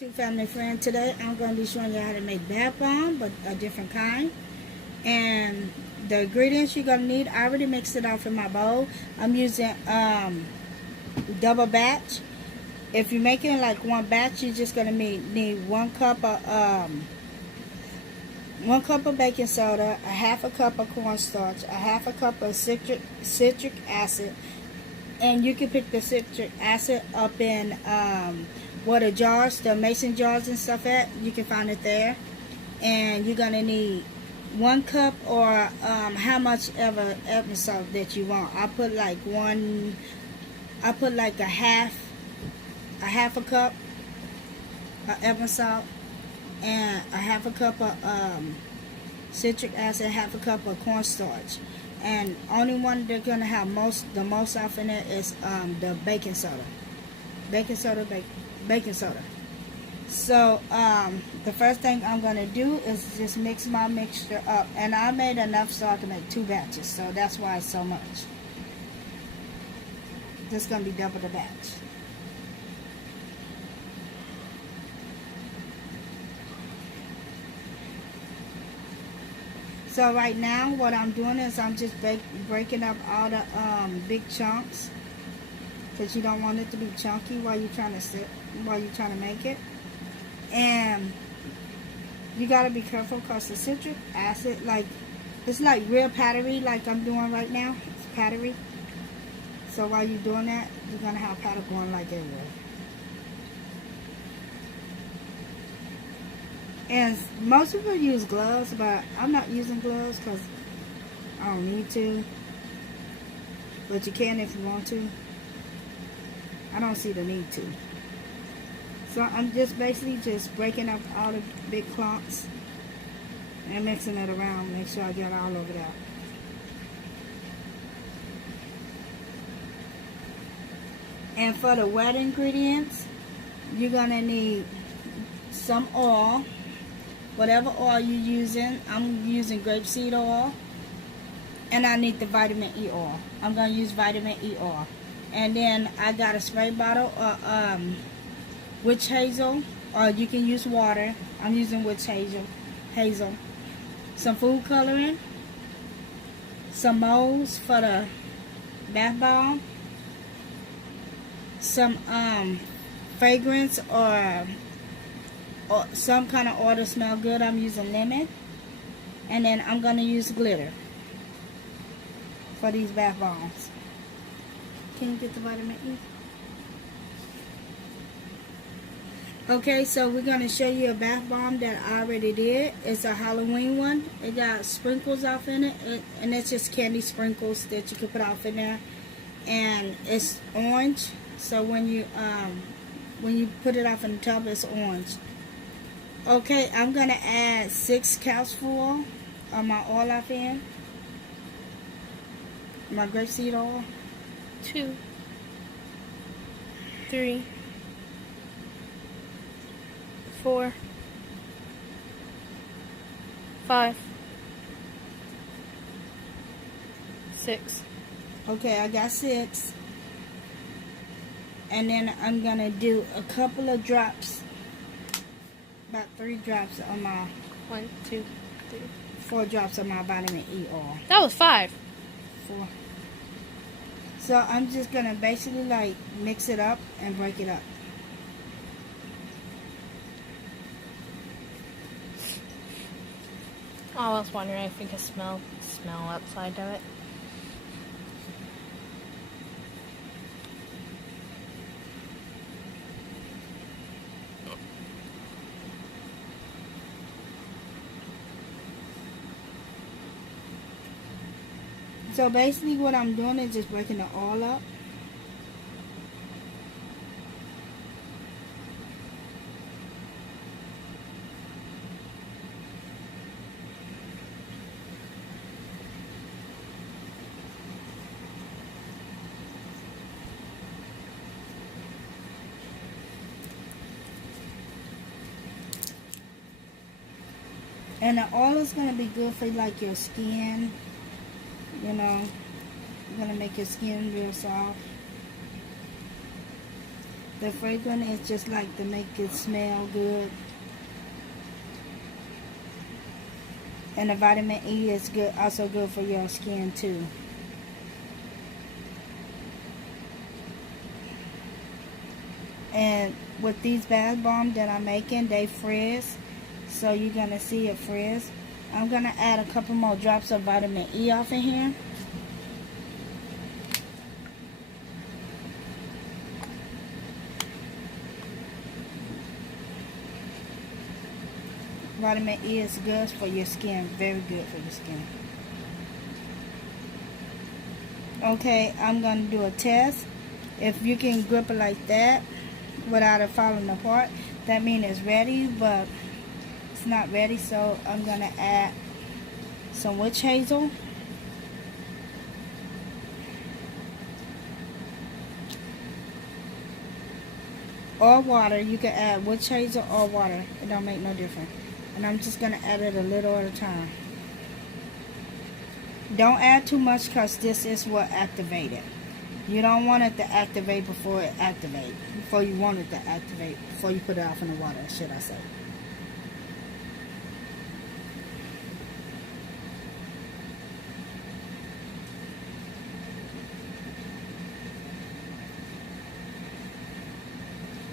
To family friend, today I'm going to be showing you how to make bath bomb, but a different kind. And the ingredients you're going to need, I already mixed it off in my bowl. I'm using double batch. If you're making like one batch, you're just going to need 1 cup of baking soda, a half a cup of cornstarch, a half a cup of citric acid, and you can pick the citric acid up in water jars, the mason jars and stuff you can find it there. And you're gonna need 1 cup or how much ever Epsom salt that you want. I put like a half a cup of Epsom salt, and a half a cup of citric acid, half a cup of cornstarch. And only one they're gonna have the most off in it is the baking soda. Baking soda. So the first thing I'm gonna do is just mix my mixture up, and I made enough so I can make 2 batches, so that's why it's so much. This is gonna be double the batch. So right now what I'm doing is I'm just breaking up all the big chunks, because you don't want it to be chunky while you're trying to make it. And you gotta be careful because the citric acid, it's like real powdery, like I'm doing right now. It's powdery. So while you're doing that, you're gonna have powder going like everywhere. And most people use gloves, but I'm not using gloves because I don't need to. But you can if you want to. I don't see the need to. So I'm just basically just breaking up all the big clumps and mixing it around. Make sure I get all over that. And for the wet ingredients, you're gonna need some oil. Whatever oil you're using, I'm using grapeseed oil, and I need the vitamin E oil. I'm gonna use vitamin E oil. And then I got a spray bottle of witch hazel, or you can use water. I'm using witch hazel. Some food coloring, some molds for the bath bomb, some fragrance or some kind of oil to smell good. I'm using lemon. And then I'm going to use glitter for these bath bombs. Can you get the vitamin E? Okay, so we're going to show you a bath bomb that I already did. It's a Halloween one. It got sprinkles off in it, and it's just candy sprinkles that you can put off in there. And it's orange, so when you put it off in the tub, it's orange. Okay, I'm going to add 6 cups full of my oil off in. My grapeseed oil. 2, 3, 4, 5, 6. Okay, I got 6. And then I'm going to do a couple of drops. About 3 drops on my 1, 2, 3. 4 drops of my vitamin E oil. That was 5. 4. So I'm just gonna basically mix it up and break it up. Oh, I was wondering if you could smell outside of it. So basically what I'm doing is just breaking the oil up. And the oil is going to be good for like your skin. You know, you're going to make your skin real soft. The fragrance is just like to make it smell good. And the vitamin E is good, also good for your skin too. And with these bath bombs that I'm making, they frizz. So you're going to see it frizz. I'm going to add a couple more drops of vitamin E off in here. Vitamin E is good for your skin. Very good for your skin. Okay, I'm going to do a test. If you can grip it like that without it falling apart, that means it's ready, but it's not ready. So I'm going to add some witch hazel. Or water. You can add witch hazel or water. It don't make no difference. And I'm just going to add it a little at a time. Don't add too much because this is what activates it. You don't want it to activate before it activates. Before you want it to activate. Before you put it off in the water, should I say.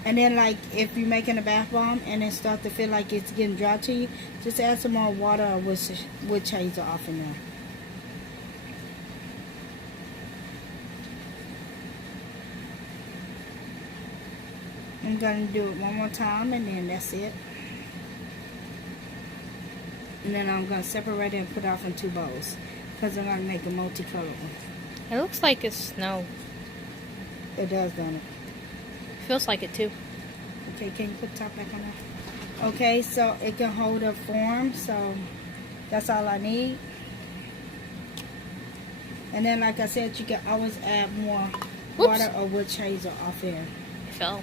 And then, like, if you're making a bath bomb and it starts to feel like it's getting dry to you, just add some more water or witch hazel off in there. I'm going to do it one more time and then that's it. And then I'm going to separate it and put it off in 2 bowls. Because I'm going to make a multicolored one. It looks like it's snow. It does, don't it? Feels like it too. Okay, can you put the top back on there? Okay, so it can hold a form, so that's all I need. And then, like I said, you can always add more water or witch hazel off there. It fell.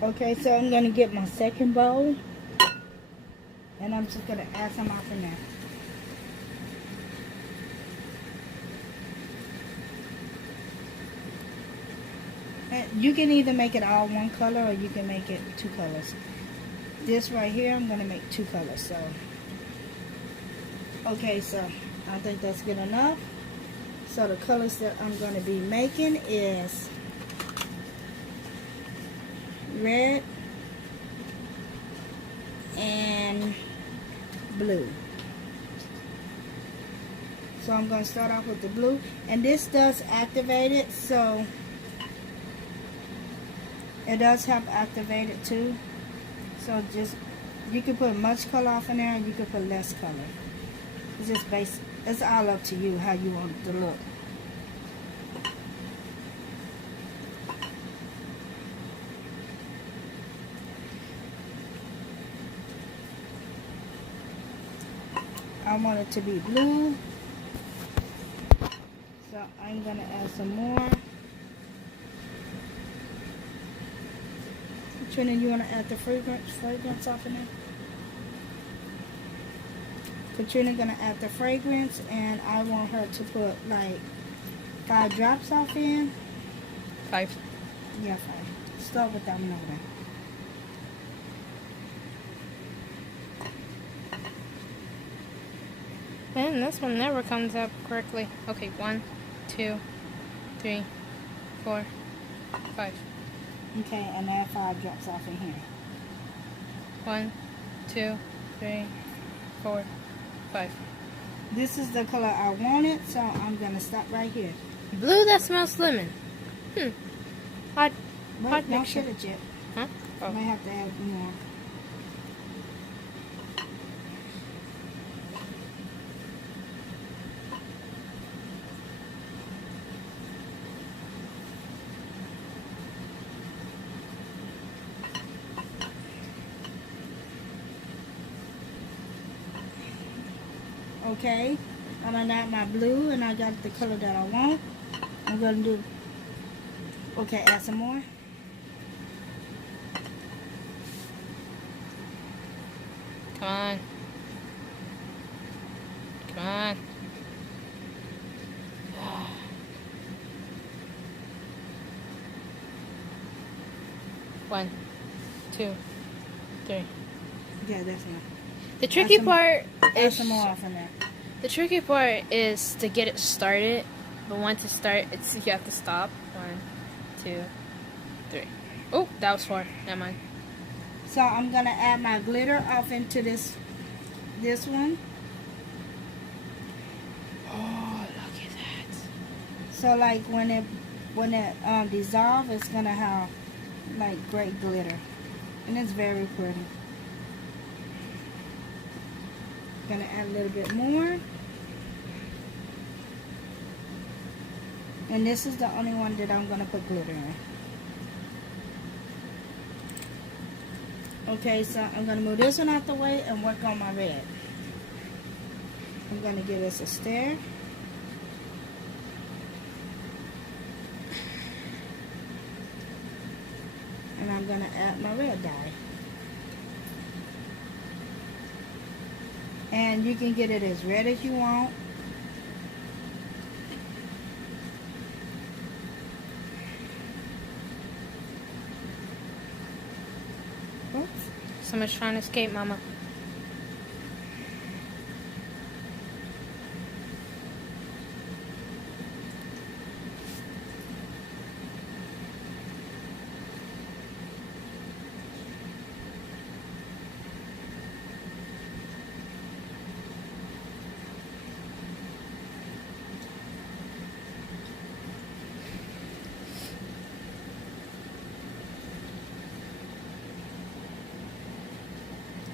Okay, so I'm going to get my second bowl. And I'm just going to add some off in there. You can either make it all one color or you can make it 2 colors. This right here, I'm going to make 2 colors. So, okay, so I think that's good enough. So the colors that I'm going to be making is red and blue. So I'm going to start off with the blue. And this does activate it, so it does help activate it too. So just, you can put much color off in there and you can put less color. It's just basic. It's all up to you how you want it to look. I want it to be blue. So I'm going to add some more. Trina, you want to add the fragrance off in there? Katrina going to add the fragrance, and I want her to put like 5 drops off in. 5. Yeah, 5. Start with that one over there. Man, this one never comes up correctly. Okay, 1, 2, 3, 4, 5. Okay, and add 5 drops off in here. 1, 2, 3, 4, 5. This is the color I wanted, so I'm going to stop right here. Blue that smells lemon. Odd But don't mixture. put it yet. Huh? I Oh. may have to add more. Okay, I done got my blue and I got the color that I want. I'm gonna do, okay, add some more. Come on. Come on. 1, 2, 3. Yeah, that's enough. The tricky part Add is some more off in there. the tricky part is to get it started. But once it starts, it's you have to stop. 1, 2, 3. Oh, that was 4. Never mind. So I'm gonna add my glitter off into this one. Oh, look at that. So like when it dissolves, it's gonna have like great glitter, and it's very pretty. Gonna add a little bit more, and this is the only one that I'm gonna put glitter in. Okay, so I'm gonna move this one out the way and work on my red. I'm gonna give this a stir. And I'm gonna add my red dye. And you can get it as red as you want. Oops. Someone's trying to escape, Mama.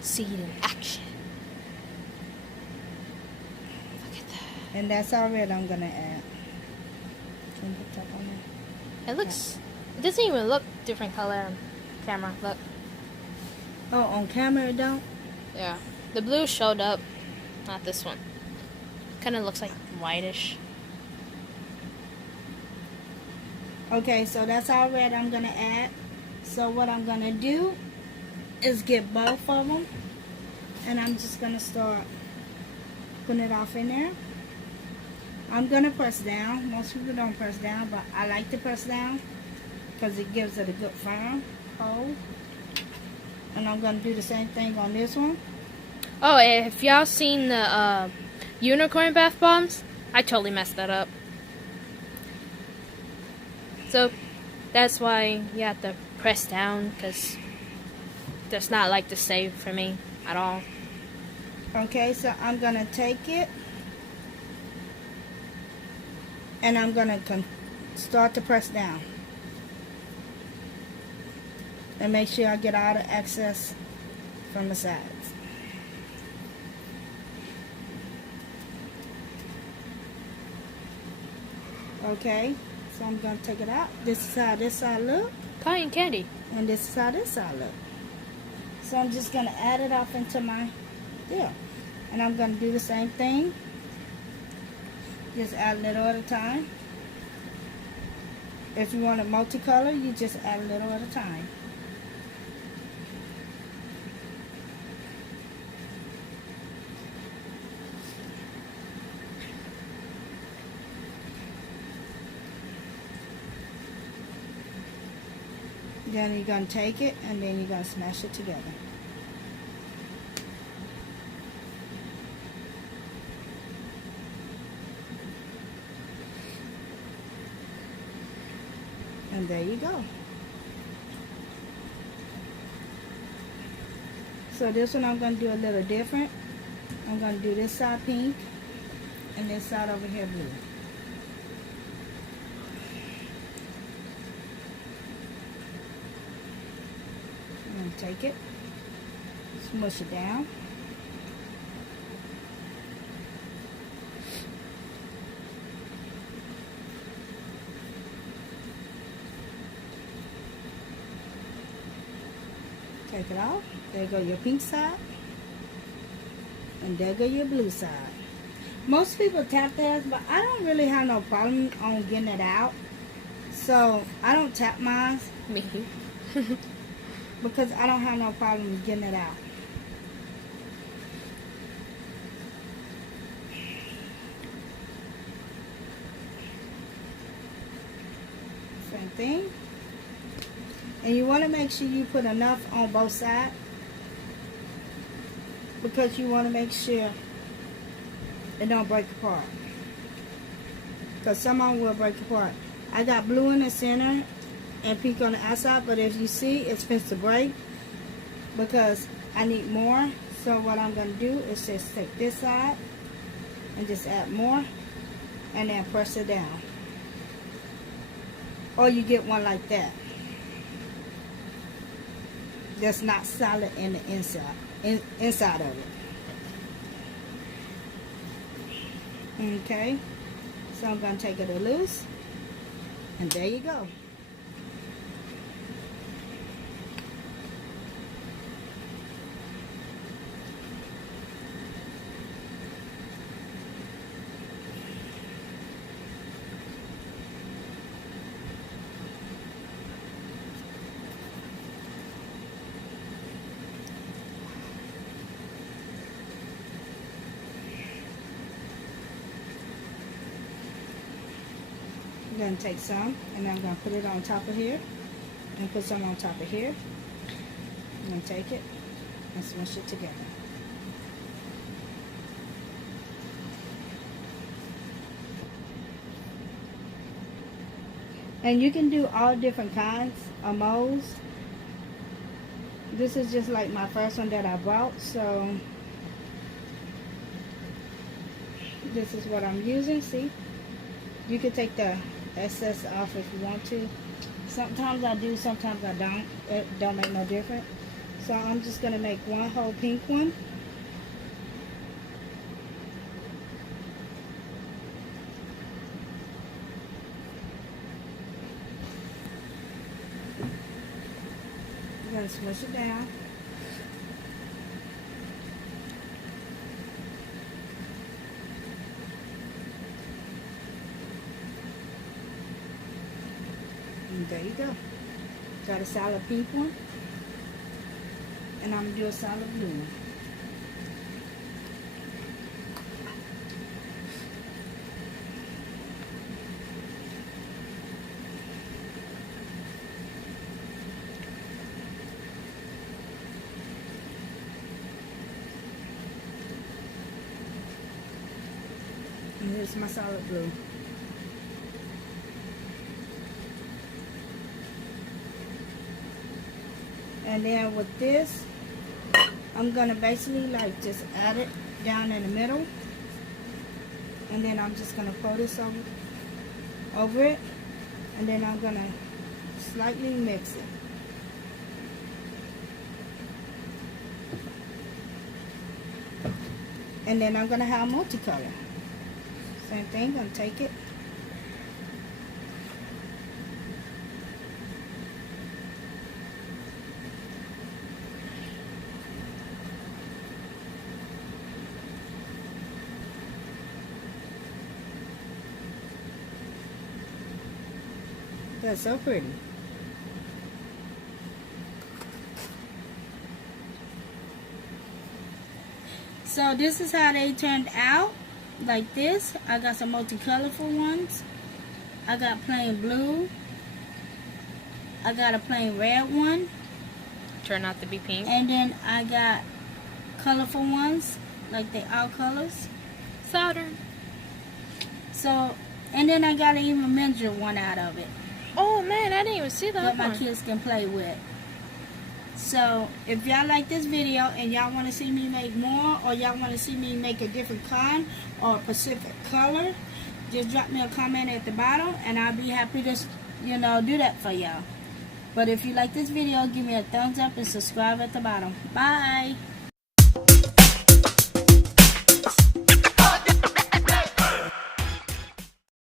See it in action. Look at that. And that's all red I'm gonna add. Can you put that on there? It looks. It doesn't even look different color on camera. Look. Oh, on camera it don't? Yeah. The blue showed up. Not this one. Kind of looks like whitish. Okay, so that's all red I'm gonna add. So what I'm gonna do is get both of them, and I'm just gonna start putting it off in there. I'm gonna press down. Most people don't press down, but I like to press down because it gives it a good firm hold. And I'm gonna do the same thing on this one. Oh, if y'all seen the unicorn bath bombs, I totally messed that up. So that's why you have to press down, because that's not like the save for me at all. Okay, so I'm gonna take it and I'm gonna start to press down and make sure I get all the excess from the sides. Okay, so I'm gonna take it out. This is how this side look, Cotton candy. and this is how this side look. So I'm just gonna add it off into my deal, and I'm gonna do the same thing. Just add a little at a time. If you want it multicolor, you just add a little at a time. Then you're going to take it and then you're going to smash it together. And there you go. So this one I'm going to do a little different. I'm going to do this side pink and this side over here blue. I'm going to take it, smush it down. Take it off. There go your pink side. And there go your blue side. Most people tap theirs, but I don't really have no problem on getting it out. So I don't tap mine. Me. Because I don't have no problem getting it out. Same thing. And you want to make sure you put enough on both sides, because you want to make sure it don't break apart. Because some of them will break apart. I got blue in the center and pink on the outside, but if you see, it's supposed to break because I need more. So what I'm going to do is just take this side and just add more and then press it down. Or you get one like that. That's not solid in the inside, inside of it. Okay, so I'm going to take it loose, and there you go. I'm going to take some and I'm going to put it on top of here and put some on top of here. I'm going to take it and smush it together. And you can do all different kinds of molds. This is just like my first one that I bought, so this is what I'm using. See, you can take the excess off if you want to. Sometimes I do, sometimes I don't. It don't make no difference. So I'm just going to make one whole pink one. I'm going to smush it down. And there you go. Got a solid pink one. And I'm going to do a solid blue one. And here's my solid blue. And then with this, I'm gonna basically like just add it down in the middle, and then I'm just gonna pour this over it, and then I'm gonna slightly mix it. And then I'm gonna have multicolor. Same thing, gonna take it. That's so pretty. So this is how they turned out, like this. I got some multicolorful ones. I got plain blue. I got a plain red one. Turned out to be pink. And then I got colorful ones, like they all colors. Saturn. So, and then I got an even miniature one out of it. Oh man, I didn't even see that my one. kids can play with. So if y'all like this video and y'all want to see me make more, or y'all want to see me make a different kind or a specific color, just drop me a comment at the bottom and I'll be happy to, you know, do that for y'all. But if you like this video, give me a thumbs up and subscribe at the bottom. Bye.